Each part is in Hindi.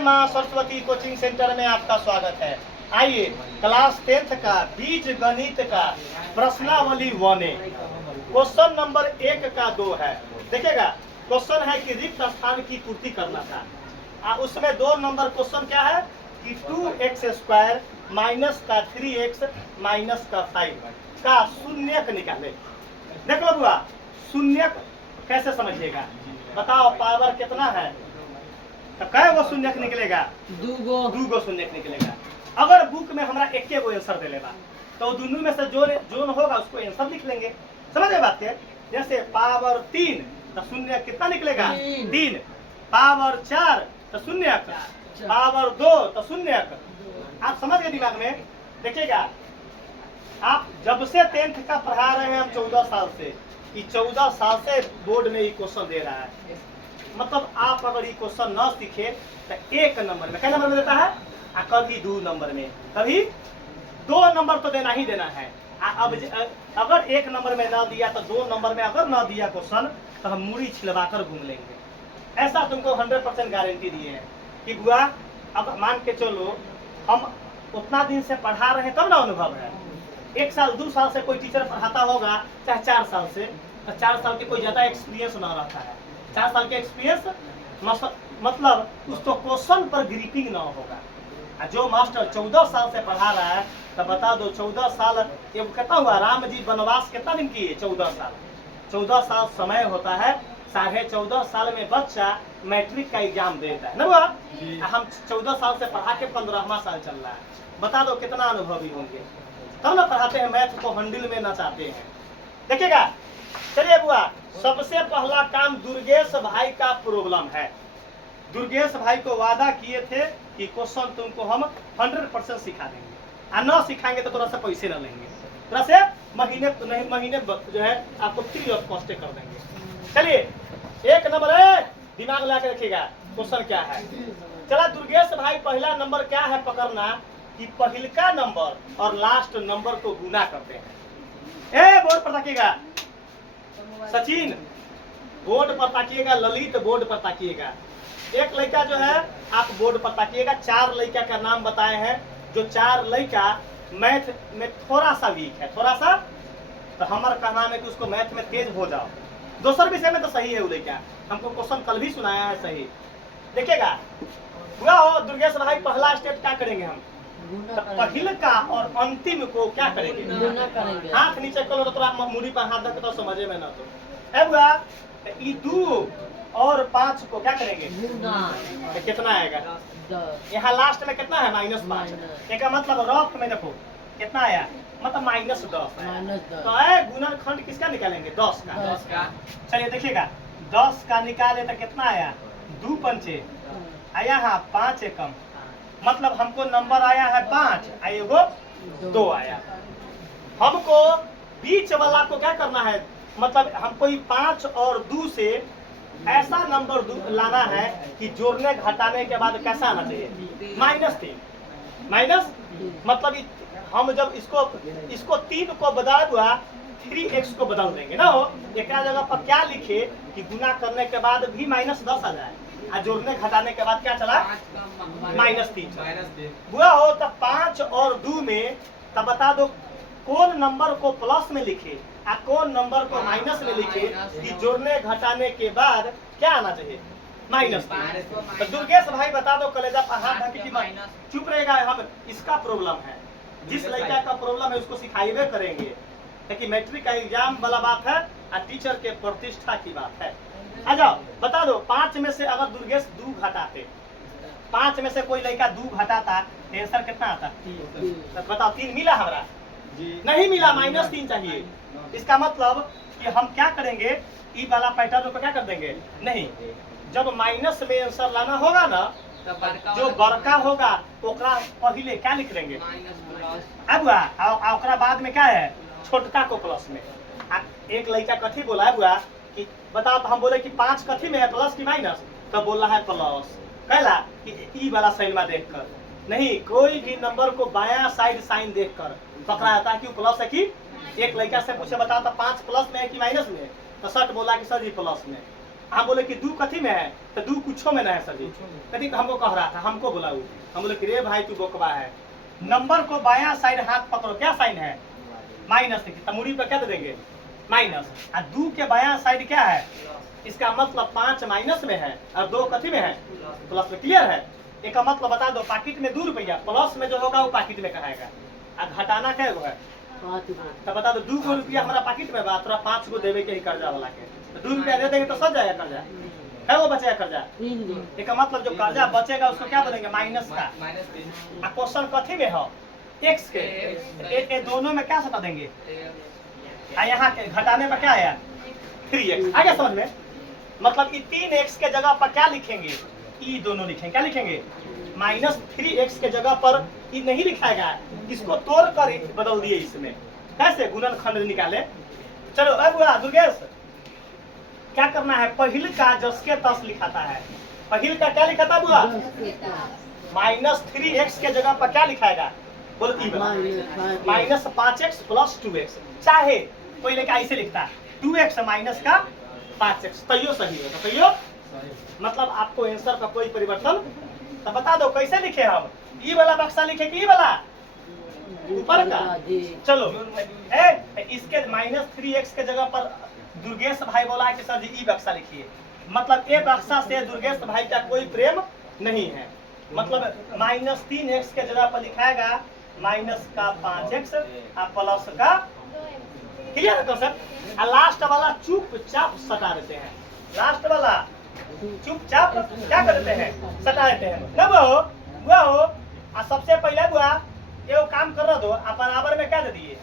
माँ सरस्वती कोचिंग सेंटर में आपका स्वागत है। आइए क्लास 10th का बीज गणित का प्रश्नावली 1A क्वेश्चन नंबर 1 का 2 है। देखिएगा, क्वेश्चन है कि रिक्त स्थान की पूर्ति करना था। उसमें 2 नंबर क्वेश्चन क्या है कि 2x² माइनस का 3x माइनस का 5 का शून्यक निकाले। देख लो बुआ, शून्यक कैसे समझिएगा, बताओ पावर कितना है, तो कै गो शून्यक निकलेगा? दू गो शून्यक निकलेगा। अगर बुक में हमारा एक गो आंसर दे लेगा तो दोनों में से जो होगा उसको आंसर लिख लेंगे। समझ बात के? जैसे पावर 3 तो शून्य कितना निकलेगा? 3। पावर 4 तो शून्यक, पावर 2 तो शून्यक। आप समझ गए दिमाग में? देखिएगा, आप जब से 10th का पढ़ा रहे हैं हम 14 साल से, 14 साल से बोर्ड में ये क्वेश्चन दे रहा है। मतलब आप अगर ये क्वेश्चन न सीखे तो 1 नंबर में, क्या नंबर में देता है? कभी 2 नंबर में, कभी 2 नंबर तो देना ही देना है। अब अगर 1 नंबर में ना दिया तो 2 नंबर में अगर ना दिया क्वेश्चन तो हम मूड़ी छिलवा कर घूम लेंगे। ऐसा तुमको 100% गारंटी दिए हैं कि बुआ अब मान के चलो हम उतना दिन से पढ़ा रहे हैं तब ना अनुभव है। 1 साल 2 साल से कोई टीचर पढ़ाता होगा, चाहे 4 साल से, तो 4 साल के कोई ज्यादा एक्सपीरियंस ना रहता है। 4 साल के एक्सपीरियंस मतलब उसको क्वेश्चन पर ग्रिपिंग ना होगा। जो मास्टर 14 साल से पढ़ा रहा है तो बता दो 14 साल ये कहता हुआ राम जी वनवास कितना दिन किए? 14 साल। 14 साल समय होता है। 14.5 साल में बच्चा मैट्रिक का एग्जाम देता है ना बुआ? हम 14 साल से पढ़ा के 15वां साल चल रहा है। बता दो कितना अनुभवी होंगे, तब ना पढ़ाते हैं, मैथ को हंडिल में नचाते हैं। देखिएगा, चलिए बुआ, सबसे पहला काम दुर्गेश भाई का प्रॉब्लम है। दुर्गेश भाई को वादा किए थे कि क्वेश्चन तुमको हम 100% सिखा देंगे, और न सिखाएंगे तो थोड़ा सा पैसे न लेंगे, थोड़ा से महीने जो है आपको फ्री ऑफ कॉस्ट कर देंगे। चलिए 1 नंबर है, दिमाग लगा के रखिएगा क्वेश्चन क्या है। चला दुर्गेश भाई, पहला नंबर क्या है पकड़ना कि पहलका नंबर और लास्ट नंबर को गुना करते हैं। बोर्ड पर ताकिएगा, सचिन बोर्ड पर ताकिएगा, ललित बोर्ड पर ताकिएगा। एक लड़का जो है आप बोर्ड पर ताकिएगा। 4 लड़का का नाम बताए हैं, जो 4 लड़का मैथ में थोड़ा सा वीक है, थोड़ा सा, तो हमारा कहना है कि उसको मैथ में तेज हो जाओ। दूसर विषय में तो सही है वो लड़का, हमको क्वेश्चन कल भी सुनाया है सही। देखिएगा हुआ हो दुर्गेश भाई, पहला स्टेप क्या करेंगे हम? पहले का और अंतिम को क्या करेंगे? हाथ नीचे करो तो थोड़ा मुड़ी पर हाथ रख तो समझे में ना तो। बुआ 2 और 5 को क्या करेंगे? तो कितना आएगा? यहाँ लास्ट में कितना है? -5। एक मतलब रफ में देखो कितना आया, मतलब -10 तो गुणनखंड किसका निकालेंगे? 10 का। चलिए देखिएगा, 10 का निकाले तो कितना आया? 2 पंचे आया, हाँ 5 एकम, मतलब हमको नंबर आया है 5, एगो 2 आया। हमको बीच वाला को क्या करना है, मतलब हमको 5 और 2 से ऐसा नंबर लाना है कि जोड़ने घटाने के बाद कैसा आना चाहिए? -3। माइनस मतलब हम जब इसको 3 को बदल हुआ 3x को बदल देंगे ना, हो एक जगह पर क्या लिखे कि गुना करने के बाद भी -10 आ जाए, और जोड़ने घटाने के बाद क्या चला? -3 बुआ हो। तब 5 और 2 में तब बता दो कौन नंबर को प्लस में लिखे और कौन नंबर को माइनस में लिखे कि जोड़ने घटाने के बाद क्या आना चाहिए? -3। तो दुर्गेश भाई बता दो, कलेजा पर हाथ ढकी की चुप रहेगा। हम इसका प्रॉब्लम है, जिस लड़का का प्रॉब्लम है उसको सिखाइबे करेंगे, क्योंकि मैट्रिक का एग्जाम वाला बात है और टीचर के प्रतिष्ठा की बात है। आ जाओ बता दो, 5 में से अगर दुर्गेश 2 घटाते, 5 में से कोई लड़का 2 घटाता, आंसर कितना आता? तो बताओ 3 मिला हमारा? नहीं मिला, -3 चाहिए। इसका मतलब कि हम क्या करेंगे, ई वाला पैटर्न को क्या कर देंगे? नहीं, जब माइनस में आंसर लाना होगा ना, जो बड़का होगा ओकरा पहले क्या लिख देंगे? अब ओकरा बाद में क्या है? छोटका को प्लस में। एक लड़का कथी बोला है बुआ कि बताओ, तो हम बोले कि 5 कथी में है, प्लस की माइनस? तो बोल रहा है प्लस। कहला कि ई वाला साइन में देखकर नहीं, कोई भी नंबर को बायां साइड साइन देखकर पकड़ा जाता है कि प्लस है कि। एक लड़का से पूछे बताओ तो 5 प्लस में है कि माइनस में? तो सट बोला कि सर जी प्लस में। हम बोले कि दू कथी में है, तो दू कुछो में ना है सर जी। कथी हमको कह रहा था, हमको बोला वो, हम बोले कि रे भाई तू बोकवा है, नंबर को बायां साइड हाथ पकड़ो, क्या साइन है, माइनस। देखिए तमूरी पे क्या दे देंगे, माइनस। और दू के बायां साइड क्या है, इसका मतलब 5 माइनस में है और 2 कथी में है, प्लस में। क्लियर है, एक का मतलब बता दो, पाकिट में 2 रुपया, प्लस में जो होगा वो पाकिट में कहेगा, और घटाना क्या है, तो बता दो 2 रुपया हमारा पाकिट में बा, तोरा 5 गो देवे के ही कर्जा वाला के, तो 2 रुपया दे देंगे तो सज जाएगा कर्जा, है वो बचेगा कर्जा। एक का मतलब जो कर्जा बचेगा उसको क्या बोलेंगे, माइनस का। क्वेश्चन कथी में हो, एक्स के, एक दोनों में क्या सटा देंगे, यहाँ के घटाने पर क्या आया, 3x। आगे समझ में, मतलब कि 3x के जगह पर क्या लिखेंगे, ई दोनों लिखेंगे, क्या लिखेंगे, -3x के जगह पर ई नहीं लिखाएगा, इसको तोड़ कर बदल दिए इसमें, कैसे गुणनखंड निकाले। चलो अब दुर्गेश क्या करना है, पहिल का जस के तस लिखाता है, पहिल का क्या लिखाता बुआ, -3x के जगह पर क्या लिखाएगा, बोलो ई -5x + 2x, चाहे कोई लेके ऐसे लिखता है 2x माइनस का 5x, तैयो सही होगा, तैयो मतलब आपको आंसर का कोई परिवर्तन। तो बता दो कैसे लिखे हम, ई वाला बक्सा लिखे कि ई वाला ऊपर का, चलो इसके -3x के जगह पर दुर्गेश भाई बोला कि सर जी ई बक्सा लिखिए, मतलब ए बक्सा से दुर्गेश भाई का कोई प्रेम नहीं है, मतलब -3x के जगह पर लिखाएगा माइनस का 5x और प्लस का, क्लियर है कंसेप्ट। और लास्ट वाला चुपचाप सटा देते हैं, लास्ट वाला चुपचाप क्या कर देते हैं, सटा देते हैं ना वो। और सबसे पहले बुआ ये काम कर दो, आप बराबर में क्या दे दिए,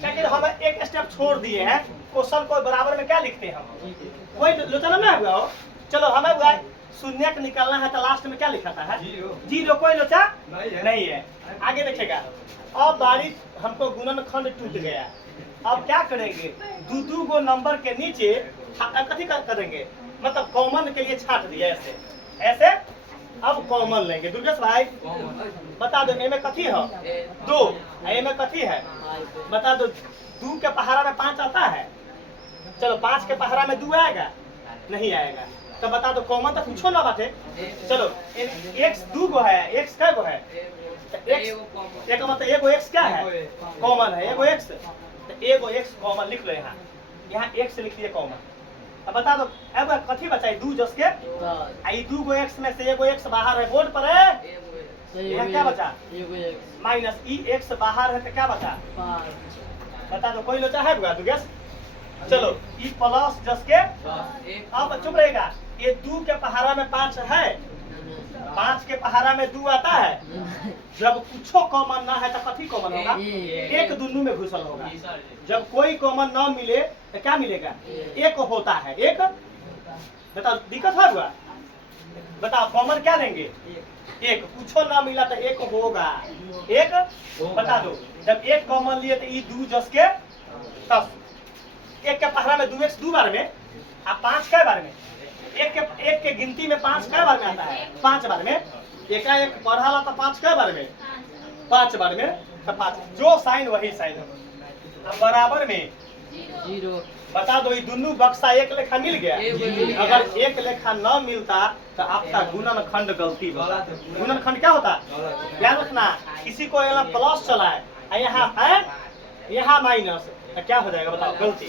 क्या हम एक स्टेप छोड़ दिए हैं, क्वेश्चन को बराबर में क्या लिखते हैं हम, कोई लोचना में हुआ हो। चलो हमें हुआ शून्य का निकालना है, तो लास्ट में क्या लिखा था, जीरो, कोई लोचा नहीं है। आगे देखेगा, अब बारी हमको गुणनखंड टूट गया, अब क्या करेंगे, 2 गो नंबर के नीचे कथी करेंगे, मतलब कॉमन के लिए छाट दिया ऐसे ऐसे। अब कॉमन लेंगे दुर्गेश भाई, बता दो ए में कथी है, 2, ए में कथी है, बता दो 2 के पहाड़ा में 5 आता है, चलो 5 के पहाड़ा में 2 आएगा, नहीं आएगा, तो बता दो कॉमन तो पूछो ना बाटे। चलो x 2 गो है, x क्या गो है, x एक मतलब एगो x क्या है, कॉमन है, एगो x, तो एगो x कॉमन लिख लो, यहाँ x लिख लिया कॉमन। अब बता दो अब कथी बचाई, 2 जस के, आई 2 गो x में से एगो x बाहर है, बोर्ड पर है, यहाँ क्या बचा, माइनस ई x बाहर है तो क्या बचा, बता दो कोई लोचा है बुआ दुर्गेश। चलो ई प्लस जस के, अब चुप रहेगा, ये 2 के पहाड़ा में 5 है, 5 के पहाड़ा में 2 आता है, जब कुछ कॉमन ना है तो कथी कॉमन होगा, एक दोनों में घुसल होगा, जब कोई कॉमन ना मिले तो क्या मिलेगा, एक होता है, एक। बताओ दिक्कत है हुआ, बताओ कॉमन क्या लेंगे, एक, कुछ ना मिला तो एक होगा, एक। बता दो जब एक कॉमन लिए तो ई 2 जस के तब, एक के पहाड़ा में 2x 2 बार में, आप 5 कै बार में, एक के गिनती में 5 कै बार में आता है, 5 बार में, एक पढ़ा ला तो 5 कै बार में, 5 बार में, तो 5 जो साइन वही साइन हो। अब बराबर में 0, बता दो ये दोनों बक्सा एक लेखा मिल गया, अगर एक लेखा न मिलता तो आपका गुणनखंड गलती होता। गुणनखंड क्या होता, ध्यान रखना, किसी को यहाँ प्लस चला है, यहाँ है, यहाँ माइनस, तो क्या हो जाएगा बताओ, गलती।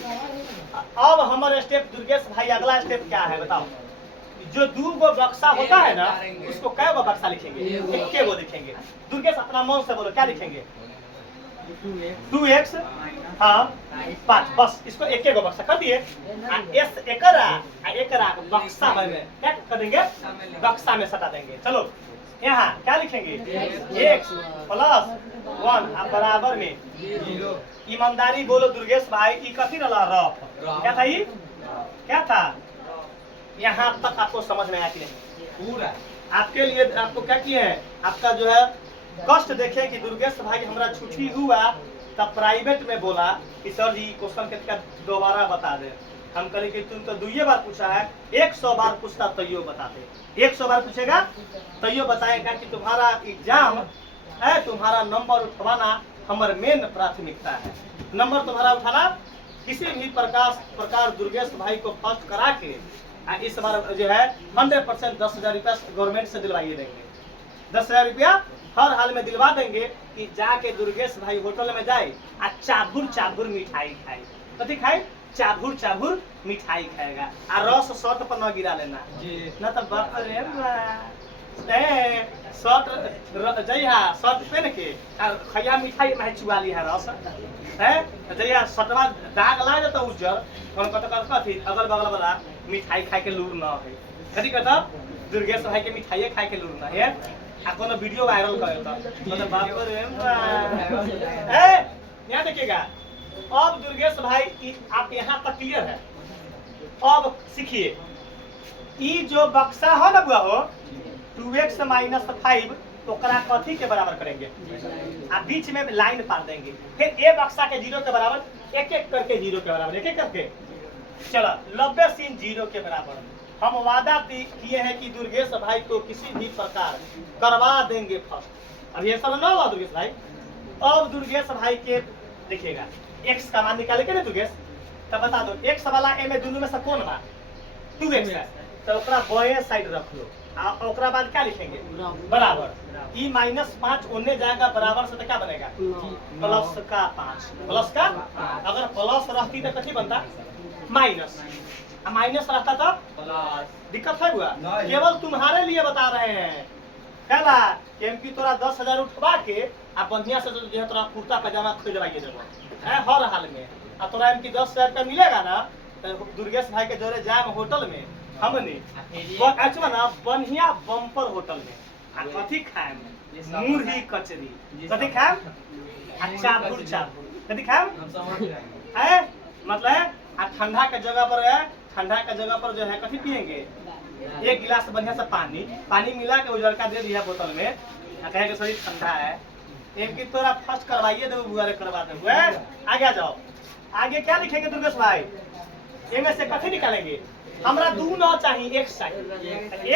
अब हमारे स्टेप दुर्गेश भाई अगला स्टेप क्या है बताओ, जो 2 गो बक्सा होता है ना उसको कै गो बक्सा लिखेंगे, एक गो लिखेंगे। दुर्गेश अपना मन से बोलो क्या लिखेंगे, 2x हाँ 5, बस इसको एक गो बक्सा कर दिए, एकरा बक्सा में क्या कर देंगे, बक्सा में सटा देंगे। चलो यहाँ क्या लिखेंगे, x + 1 बराबर में 0। ईमानदारी बोलो दुर्गेश भाई, ई कथी रहा, रफ क्या था, ये क्या था, यहाँ तक आपको समझ में आया कि नहीं, पूरा आपके लिए आपको क्या किए हैं, आपका जो है कष्ट देखे कि दुर्गेश भाई हमारा छुट्टी हुआ तब प्राइवेट में बोला कि सर जी क्वेश्चन के दोबारा बता दे। हम कहे कि तुम तो 2 बार पूछा है, 100 बार पूछता तैयो बताते, 100 बार पूछेगा तैयो बताएगा कि तुम्हारा एग्जाम है, तुम्हारा नंबर उठवाना हमारे मेन प्राथमिकता है, नंबर तुम्हारा उठाना, किसी भी प्रकार दुर्गेश भाई को फर्स्ट करा के इस बार जो है 100% 10,000 रुपया गवर्नमेंट से दिलवाइए देंगे। 10,000 रुपया हर हाल में दिलवा देंगे कि जाके दुर्गेश भाई होटल में जाए आ चाभुर चाभुर मिठाई खाए। कथी खाए? चाभुर चाभुर मिठाई खाएगा। आ रस शर्ट पर न गिरा लेना ना तो बाप रे शर्ट जइहा शर्ट पहन के खैया मिठाई में चुआ ली है रस है जइहा शर्टवा दाग ला जाता उज्जर कौन कथी अगल बगल वाला मिठाई खाए के लूर न है। कथी कहता दुर्गेश भाई के मिठाई खाए के लूर न है। आ कोनो वीडियो वायरल करे तो बाप रे ए यहाँ देखिएगा। अब दुर्गेश भाई आप यहाँ तक क्लियर है। अब सीखिए ई जो बक्सा हो ना बुआ हो 2x - 5 ओकरा कथी के बराबर करेंगे आ बीच में लाइन पार देंगे। फिर ए बक्सा के 0 के बराबर एक एक करके 0 के बराबर एक एक करके चलो 90 सीन 0 के बराबर। हम वादा किए हैं कि दुर्गेश भाई को किसी भी प्रकार करवा देंगे फर्स्ट। अब ये सब ना हुआ दुर्गेश भाई। अब दुर्गेश भाई के देखिएगा x का मान निकाले के ना दुर्गेश तब बता दो x वाला ए में दोनों में से कौन बा 2x है तो ओकरा बाएं साइड रख लो। आ ओकरा बाद क्या लिखेंगे बराबर ई -5 ओने जाएगा बराबर से तो क्या बनेगा प्लस का 5 प्लस का अगर प्लस रहती तो कथी बनता माइनस माइनस रहता तो प्लस। दिक्कत है हुआ केवल तुम्हारे लिए बता रहे हैं कहला क्योंकि तोरा 10,000 उठवा के आ बढ़िया से जो है तोरा कुर्ता पजामा खरीदवाइए देबो है हर हाल में। आ तोरा इनकी 10,000 रुपया मिलेगा ना तो दुर्गेश भाई के जोरे जाए होटल में हमने एक्चुअली ना बढ़िया बम्पर होटल में आ कथी खाए मुरही कचरी कथी खाए चाभुर चाभुर कथी खाए है मतलब आ ठंडा के जगह पर है ठंडा के जगह पर जो है कथी पियेंगे एक गिलास बढ़िया से पानी मिला के उजरका दे दिया बोतल में कहे कि शरीर ठंडा है एक की तोरा फर्स्ट करवाइए देबो बुआ रे करवा देबो। आगे जाओ आगे क्या लिखेंगे दुर्गेश भाई इनमें से कथी निकालेंगे हमरा 2 न चाहिए एक साइड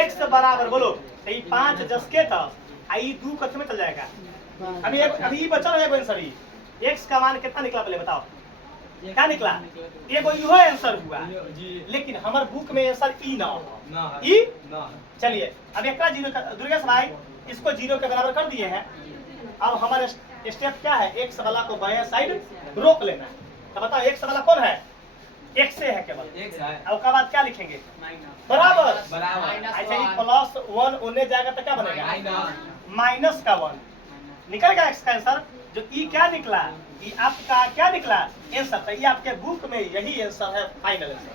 x बराबर बोलो ये 5 जस के था आई 2 कथी में चल जाएगा। अभी बचल है आंसर x का मान कितना निकला पहले बताओ क्या निकला एगो इहो आंसर हुआ लेकिन हमार बुक में आंसर ई ना ई चलिए अब एक दुर्गेश भाई इसको 0 के बराबर कर दिए हैं। अब हमारे स्टेप क्या है x वाला को बाएं साइड रोक लेना। तो बताओ x वाला कौन है x से है केवल अब उसके बाद क्या लिखेंगे बराबर ऐसे ही +1 होने जाएगा तो क्या बनेगा माइनस का 1 निकल गया x का आंसर। जो ई क्या निकला ये आपका क्या निकला आंसर। तो ये आपके बुक में यही आंसर है फाइनल आंसर।